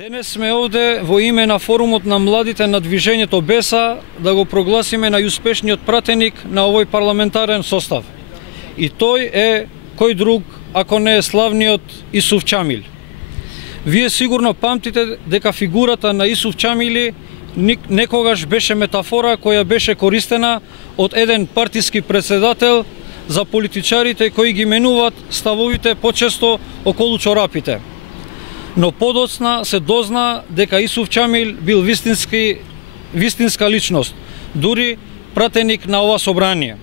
Денес сме овде во име на форумот на младите на движењето БЕСА да го прогласиме најуспешниот пратеник на овој парламентарен состав. И тој е кој друг ако не е славниот Исуф Чамил. Вие сигурно памтите дека фигурата на Исуф Чамили некогаш беше метафора која беше користена од еден партиски претседател за политичарите кои ги менуваат ставовите почесто околу чорапите. Но подоцна се дозна дека Исуф Чамил бил вистинска личност, дури пратеник на ова собрание.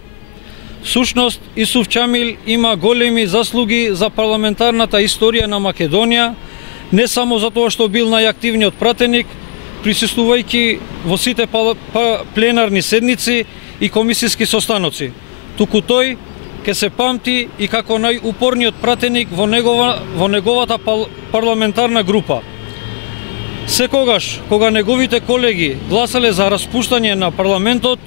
Всушност, Исуф Чамил има големи заслуги за парламентарната историја на Македонија, не само затоа што бил најактивниот пратеник, присуствувајќи во сите пленарни седници и комисиски состаноци, туку тој ќе се памти и како најупорниот пратеник во неговата парламентарна група. Секогаш, кога неговите колеги гласале за распуштање на парламентот,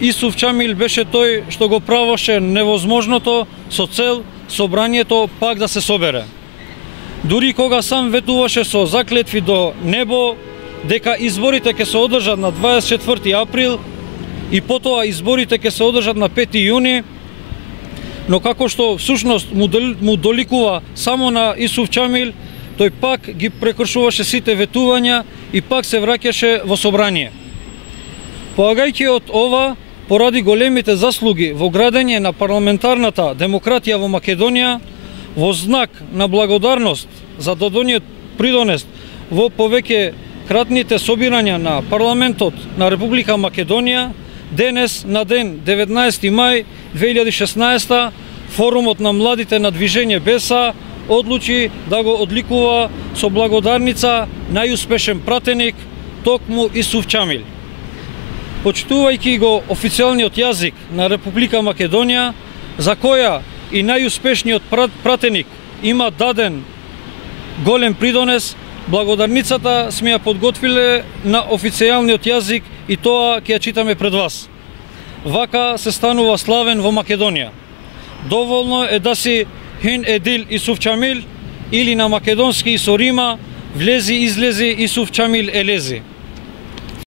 Исуф Чамил беше тој што го правеше невозможното со цел собранието пак да се собере. Дури кога сам ветуваше со заклетви до небо дека изборите ќе се одржат на 24 април и потоа изборите ќе се одржат на 5 јуни, но како што всушност му доликува само на Исуф Чамил, тој пак ги прекршуваше сите ветувања и пак се враќаше во собрание. Поагајќи од ова, поради големите заслуги во градење на парламентарната демократија во Македонија, во знак на благодарност за дадениот придонес во повеќе кратните собирања на парламентот на Република Македонија, денес на ден 19 мај 2016 форумот на младите на движење БЕСА одлучи да го одликува со благодарница најуспешен пратеник токму Исуф Чамил. Почитувајќи го официјалниот јазик на Република Македонија, за која и најуспешниот пратеник има даден голем придонес, благодарницата сме ја подготвиле на официјалниот јазик и тоа ќе ја читаме пред вас. Вака се станува славен во Македонија. Доволно е да си Хин Едил Исуф Чамил или на македонски и со рима влези излези Исуф Чамил елези.